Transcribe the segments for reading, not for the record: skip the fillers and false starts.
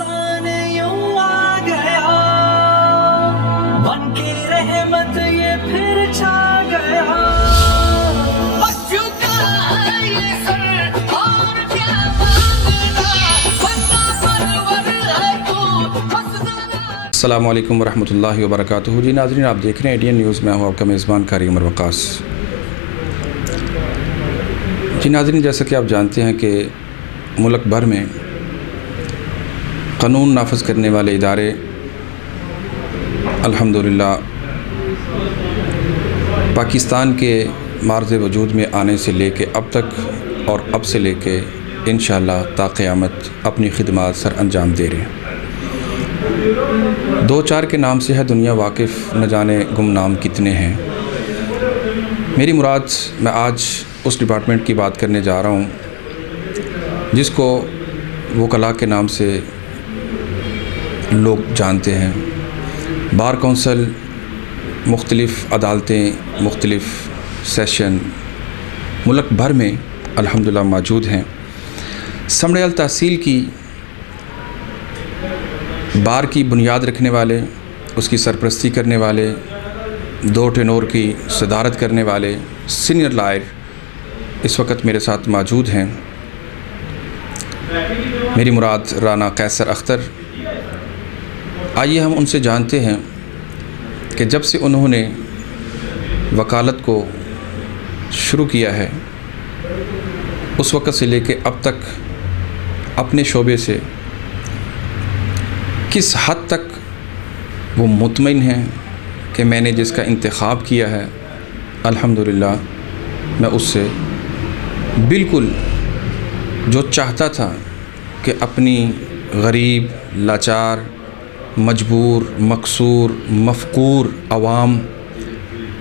इंसान यूं आ गया, मन की रहमत ये फिर छा गया। झुका ये सर और क्या मांगना, बंदा परवर है तू मस्ताना। अस्सलामु अलैकुम वरहमतुल्लाहि वबरकातुहू। जी नाज़रीन, आप देख रहे हैं एडीएन न्यूज़ में हूँ आपका मेज़बान कारी उमर वक़ास। जी नाज़रीन, जैसा कि आप जानते हैं कि मुल्क भर में क़ानून नाफिज करने वाले इदारे अल्हम्दुलिल्लाह पाकिस्तान के मार्ज़ वजूद में आने से लेके अब तक और अब से लेके इंशाअल्लाह ता क़यामत अपनी खिदमत सर अंजाम दे रहे हैं। दो चार के नाम से है दुनिया वाकिफ़, न जाने गुमनाम कितने हैं। मेरी मुराद, मैं आज उस डिपार्टमेंट की बात करने जा रहा हूँ जिसको वकला के नाम से लोग जानते हैं। बार कौंसल, मुख्तलिफ़ अदालतें, मुख्तलिफ़ सेशन मुल्क भर में अल्हम्दुलिल्लाह मौजूद हैं। समड़ियाल तहसील की बार की बुनियाद रखने वाले, उसकी सरपरस्ती करने वाले, दो टेनोर की सदारत करने वाले सीनियर लॉयर इस वक्त मेरे साथ मौजूद हैं। मेरी मुराद राना कैसर अख्तर। आइए हम उनसे जानते हैं कि जब से उन्होंने वकालत को शुरू किया है उस वक़्त से लेके अब तक अपने शोबे से किस हद तक वो मुतमईन हैं कि मैंने जिसका इंतखाब किया है अल्हम्दुलिल्लाह मैं उससे बिल्कुल जो चाहता था कि अपनी गरीब, लाचार, मजबूर, मकसूर, मफ़कूर अवाम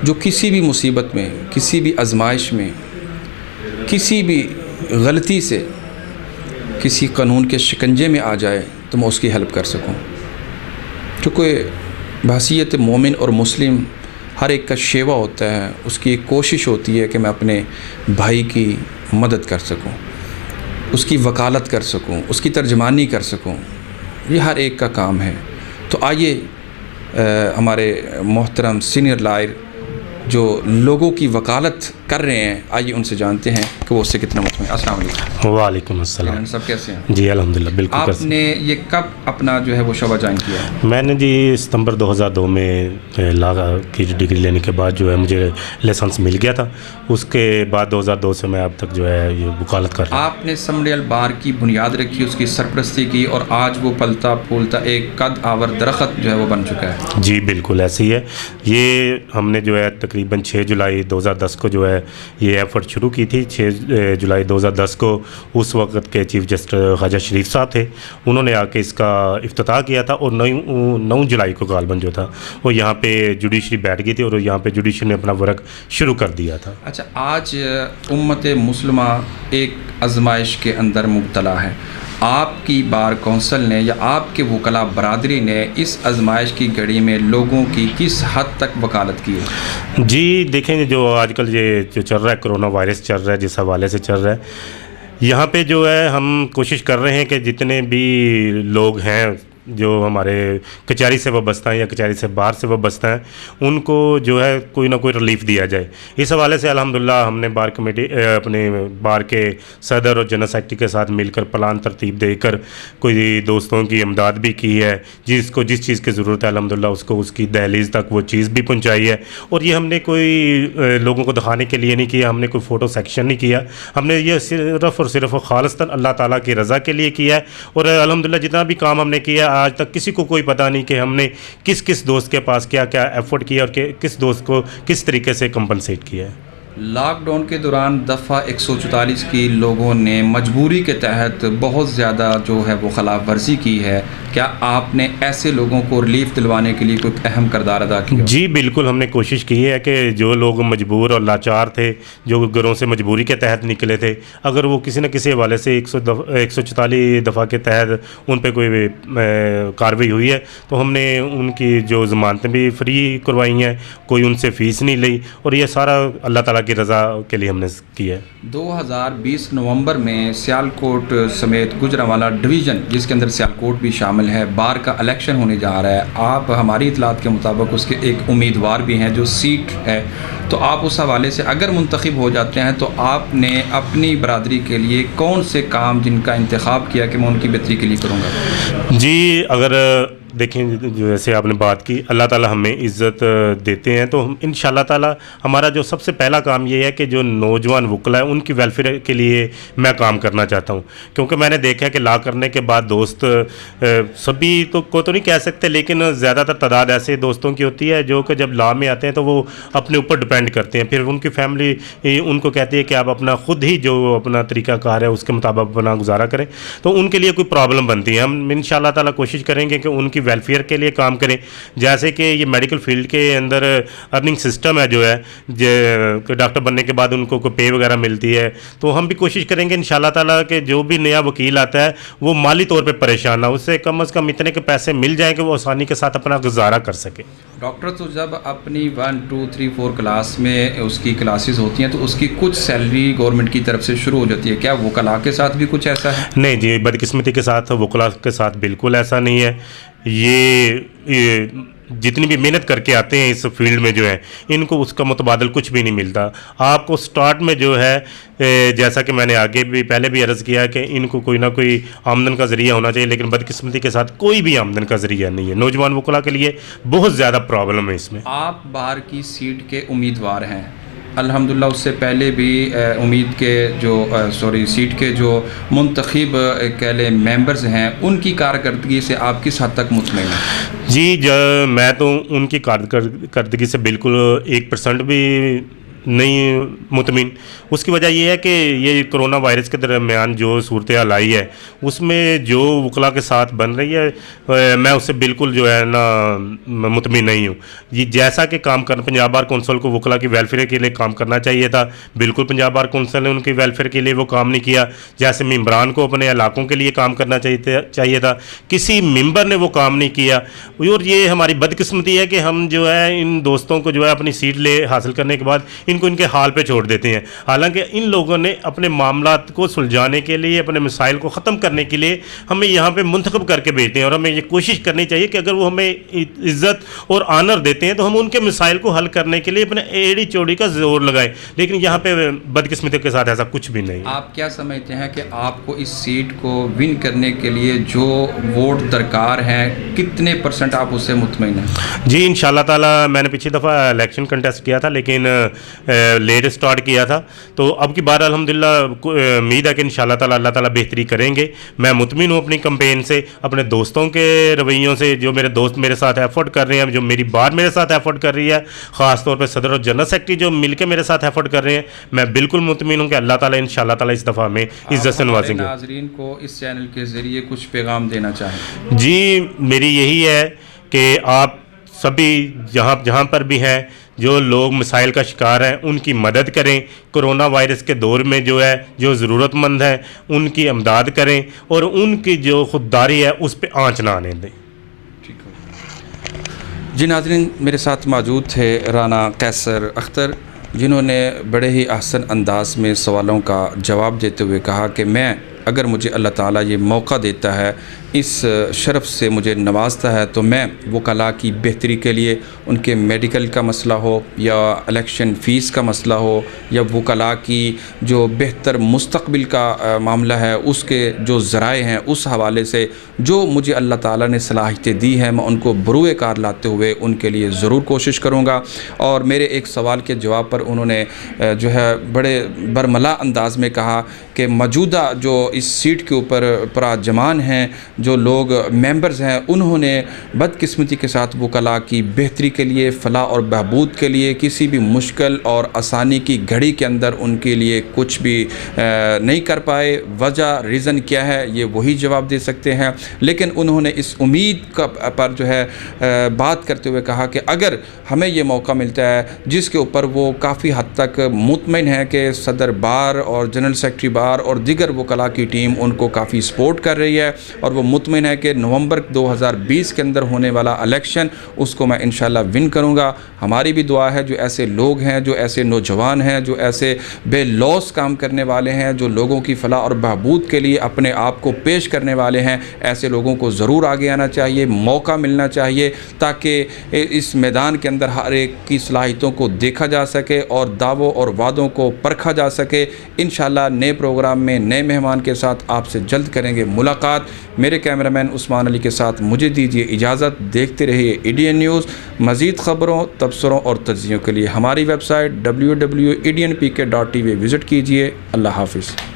जो किसी भी मुसीबत में, किसी भी आजमाइश में, किसी भी गलती से किसी कानून के शिकंजे में आ जाए तो मैं उसकी हेल्प कर सकूं। चूँकि बहसीयत मोमिन और मुस्लिम हर एक का शेवा होता है, उसकी एक कोशिश होती है कि मैं अपने भाई की मदद कर सकूं, उसकी वकालत कर सकूं, उसकी तर्जमानी कर सकूं। ये हर एक का काम है। तो आइए हमारे मोहतरम सीनियर लॉयर जो लोगों की वकालत कर रहे हैं, आइए उनसे जानते हैं कि वो उससे कितना मुतमईन। अस्सलाम वालेकुम। वालेकुम अस्सलाम। सब कैसे हैं? जी अल्हम्दुलिल्लाह, बिल्कुल। आपने ये कब अपना जो है वो शोबा ज्वाइन किया? मैंने जी सितंबर 2002 में लॉ की डिग्री लेने के बाद जो है मुझे लाइसेंस मिल गया था। उसके बाद 2002 से मैं अब तक जो है ये वकालत कर रहा हूँ। आपने समड़ियाल बार की बुनियाद रखी, उसकी सरपरस्ती की और आज वो पलता फूलता एक कद आवर दरख्त जो है वो बन चुका है। जी बिल्कुल ऐसे ही है। ये हमने जो है तकरीबन 6 जुलाई 2010 को जो है ये एफ़र्ट शुरू की थी। 6 जुलाई 2010 को उस वक्त के चीफ जस्टिस ख्वाजा शरीफ साहब थे, उन्होंने आके इसका इफ्तिताह किया था और 9 जुलाई को गालबन जो था वो यहाँ पे जुडिशरी बैठ गई थी और यहाँ पे जुडिशरी ने अपना वर्क शुरू कर दिया था। अच्छा, आज उम्मत मुस्लिमा एक आजमाइश के अंदर मुब्तला है। आपकी बार कौंसल ने या आपके वकला बरादरी ने इस आजमाइश की घड़ी में लोगों की किस हद तक वकालत की है? जी देखें, जो आजकल ये जो चल रहा है, कोरोना वायरस चल रहा है, जिस हवाले से चल रहा है, यहाँ पे जो है हम कोशिश कर रहे हैं कि जितने भी लोग हैं जो हमारे कचहरी से वाबस्ता हैं या कचहरी से बाहर से वाबस्ता हैं उनको जो है कोई ना कोई रिलीफ दिया जाए। इस हवाले से अल्हम्दुलिल्लाह हमने बार कमेटी अपने बार के सदर और जनरल सेक्रेटरी के साथ मिलकर प्लान तरतीब देकर कोई दोस्तों की इमदाद भी की है। जिसको जिस चीज़ की ज़रूरत है अल्हम्दुलिल्लाह उसको उसकी दहलीज़ तक वो चीज़ भी पहुँचाई है। और ये हमने कोई लोगों को दिखाने के लिए नहीं किया, हमने कोई फ़ोटो सेक्शन नहीं किया, हमने ये सिर्फ़ और सिर्फ खालिस्तन अल्लाह ताला की रज़ा के लिए किया है। और अल्हम्दुलिल्लाह जितना भी काम हमने किया आज तक किसी को कोई पता नहीं कि हमने किस किस दोस्त के पास क्या क्या एफर्ट किया और किस दोस्त को किस तरीके से कंपनसेट किया है। लॉकडाउन के दौरान दफ़ा 144 की लोगों ने मजबूरी के तहत बहुत ज़्यादा जो है वो खिलाफ वर्जी की है। क्या आपने ऐसे लोगों को रिलीफ दिलवाने के लिए कोई अहम किरदार अदा किया? जी बिल्कुल, हमने कोशिश की है कि जो लोग मजबूर और लाचार थे, जो घरों से मजबूरी के तहत निकले थे, अगर वो किसी न किसी हवाले से 144 दफ़ा के तहत उन पर कोई कार्रवाई हुई है तो हमने उनकी जो ज़मानतें भी फ्री करवाई हैं, कोई उनसे फ़ीस नहीं ली। और ये सारा अल्लाह ताला की रज़ा के लिए हमने किया है। 2020 नवंबर में सियालकोट समेत गुजरांवाला डिवीज़न, जिसके अंदर सियालकोट भी शामिल है, बार का इलेक्शन होने जा रहा है। आप हमारी इतलात के मुताबिक उसके एक उम्मीदवार भी हैं जो सीट है, तो आप उस हवाले से अगर मुंतखब हो जाते हैं तो आपने अपनी बरादरी के लिए कौन से काम जिनका इंतखाब किया कि मैं उनकी बेहतरी के लिए करूँगा? जी, अगर देखें जैसे आपने बात की, अल्लाह ताला हमें इज़्ज़त देते हैं, तो हम इंशाअल्लाह ताला हमारा जो सबसे पहला काम ये है कि जो नौजवान वकला है उनकी वेलफेयर के लिए मैं काम करना चाहता हूँ। क्योंकि मैंने देखा है कि ला करने के बाद दोस्त सभी को तो नहीं कह सकते, लेकिन ज़्यादातर तादाद ऐसे दोस्तों की होती है जो कि जब ला में आते हैं तो वो अपने ऊपर डिपेंड करते हैं। फिर उनकी फैमिली उनको कहती है कि आप अपना ख़ुद ही जो अपना तरीक़ाकार है उसके मुताबिक अपना गुजारा करें, तो उनके लिए कोई प्रॉब्लम बनती है। हम इंशाअल्लाह ताला कोशिश करेंगे कि उनकी वेलफेयर के लिए काम करें। जैसे कि ये मेडिकल फील्ड के अंदर अर्निंग सिस्टम है जो है, डॉक्टर बनने के बाद उनको कोई पे वगैरह मिलती है, तो हम भी कोशिश करेंगे इंशाअल्लाह ताला कि जो भी नया वकील आता है वो माली तौर पे परेशान ना, उससे कम से कम इतने के पैसे मिल जाएँ कि वो आसानी के साथ अपना गुजारा कर सके। डॉक्टर तो जब अपनी 1, 2, 3, 4 क्लास में उसकी क्लासेस होती हैं तो उसकी कुछ सैलरी गवर्नमेंट की तरफ से शुरू हो जाती है। क्या वकला के साथ भी कुछ ऐसा है? नहीं जी, बदकिस्मती के साथ वकला के साथ बिल्कुल ऐसा नहीं है। ये जितनी भी मेहनत करके आते हैं इस फील्ड में जो है, इनको उसका मुतबादल कुछ भी नहीं मिलता। आपको स्टार्ट में जो है, जैसा कि मैंने आगे भी पहले भी अर्ज़ किया कि इनको कोई ना कोई आमदन का ज़रिया होना चाहिए, लेकिन बदकिस्मती के साथ कोई भी आमदन का ज़रिया नहीं है। नौजवान वकला के लिए बहुत ज़्यादा प्रॉब्लम है इसमें। आप बाहर की सीट के उम्मीदवार हैं, अल्हम्दुलिल्लाह उससे पहले भी उम्मीद के जो सीट के जो मुंतखब कह लें मेंबर्स हैं, उनकी कारकर्दगी से आप किस हद तक मुतमईन हैं? जी, मैं तो उनकी कारकर्दगी से बिल्कुल 1% भी नहीं मुतमिन। उसकी वजह यह है कि ये कोरोना वायरस के दरमियान जो सूरत हाल आई है उसमें जो वकला के साथ बन रही है, मैं उससे बिल्कुल जो है ना मुतमिन नहीं हूँ। ये जैसा कि काम कर पंजाब बार कौंसल को वकला की वेलफेयर के लिए काम करना चाहिए था, बिल्कुल पंजाब बार कौंसल ने उनकी वेलफेयर के लिए वो काम नहीं किया। जैसे मेम्बरान को अपने इलाकों के लिए काम करना चाहिए था, किसी मेम्बर ने वो काम नहीं किया। और ये हमारी बदकिस्मती है कि हम जो है इन दोस्तों को जो है अपनी सीट हासिल करने के बाद इनको इनके हाल पे छोड़ देते हैं। हालांकि इन लोगों ने अपने मामलात को सुलझाने के लिए, अपने मसाइल को ख़त्म करने के लिए हमें यहाँ पे मुंतखब करके भेजते हैं, और हमें ये कोशिश करनी चाहिए कि अगर वो हमें इज़्ज़त और आनर देते हैं तो हम उनके मसाइल को हल करने के लिए अपने एड़ी चौड़ी का जोर लगाएं। लेकिन यहाँ पे बदकिस्मती के साथ ऐसा कुछ भी नहीं। आप क्या समझते हैं कि आपको इस सीट को विन करने के लिए जो वोट दरकार हैं, कितने % आप उससे मुतमईन हैं? जी, इंशाअल्लाह ताला मैंने पिछली दफ़ा इलेक्शन कंटेस्ट किया था, लेकिन लेट स्टार्ट किया था, तो अब की बार अल्हम्दुलिल्लाह उम्मीद है कि इंशाअल्लाह ताला अल्लाह ताला बेहतरी करेंगे। मैं मुतमिन हूँ अपनी कैंपेन से, अपने दोस्तों के रवैयों से, जो मेरे दोस्त मेरे साथ एफर्ट कर रहे हैं, जो मेरी बार मेरे साथ एफर्ट कर रही है, ख़ास तौर पे सदर और जनरल सेक्रेटरी जो मिलकर मेरे साथ एफर्ट कर रहे हैं, मैं बिल्कुल मुतमिन हूँ कि अल्लाह ताला इंशाअल्लाह ताला इस दफ़ा में इज़्ज़त से नवाजेंगे। नाज़रीन को इस चैनल के ज़रिए कुछ पैगाम देना चाहें? जी, मेरी यही है कि आप सभी जहाँ पर भी हैं, जो लोग मसाइल का शिकार हैं, उनकी मदद करें। कोरोना वायरस के दौर में जो है, जो ज़रूरतमंद हैं उनकी इमदाद करें, और उनकी जो खुददारी है उस पर आँच ना आने दें। जी नाज़रीन, मेरे साथ मौजूद थे राना कैसर अख्तर, जिन्होंने बड़े ही अहसन अंदाज में सवालों का जवाब देते हुए कहा कि मैं, अगर मुझे अल्लाह ताला ये मौका देता है, इस शरफ़ से मुझे नवाजता है, तो मैं वकला की बेहतरी के लिए, उनके मेडिकल का मसला हो या इलेक्शन फ़ीस का मसला हो या वकला की जो बेहतर मुस्तक़बिल का मामला है, उसके जो ज़राए हैं, उस हवाले से जो मुझे अल्लाह ताला ने सलाहियतें दी हैं, मैं उनको बरूए कार लाते हुए उनके लिए ज़रूर कोशिश करूँगा। और मेरे एक सवाल के जवाब पर उन्होंने जो है बड़े बरमला अंदाज में कहा कि मौजूदा जो इस सीट के ऊपर पराजमान हैं, जो लोग मेंबर्स हैं, उन्होंने बदकिस्मती के साथ वकला की बेहतरी के लिए, फ़लाह और बहबूद के लिए किसी भी मुश्किल और आसानी की घड़ी के अंदर उनके लिए कुछ भी नहीं कर पाए। वजह रीज़न क्या है, ये वही जवाब दे सकते हैं। लेकिन उन्होंने इस उम्मीद पर जो है बात करते हुए कहा कि अगर हमें ये मौका मिलता है, जिसके ऊपर वो काफ़ी हद तक मुतमईन है कि सदर बार और जनरल सेक्रेटरी बार और दीगर वकला की टीम उनको काफ़ी सपोर्ट कर रही है, और वो मुतमिन है कि नवंबर 2020 के अंदर होने वाला इलेक्शन उसको मैं इंशाल्लाह विन करूँगा। हमारी भी दुआ है जो ऐसे लोग हैं, जो ऐसे नौजवान हैं, जो ऐसे बेलौस काम करने वाले हैं, जो लोगों की फलाह और बहबूद के लिए अपने आप को पेश करने वाले हैं, ऐसे लोगों को ज़रूर आगे आना चाहिए, मौका मिलना चाहिए ताकि इस मैदान के अंदर हर एक की सलाहियतों को देखा जा सके और दावों और वादों को परखा जा सके। इंशाल्लाह नए प्रोग्राम में नए मेहमान के साथ आपसे जल्द करेंगे मुलाकात। मेरे कैमरामैन उस्मान अली के साथ मुझे दीजिए इजाज़त। देखते रहिए ADN न्यूज़। मज़ीद ख़बरों, तबसरों और तज्ज़ियों के लिए हमारी वेबसाइट www.ednpk.tv विज़िट कीजिए। अल्लाह हाफ़िज़।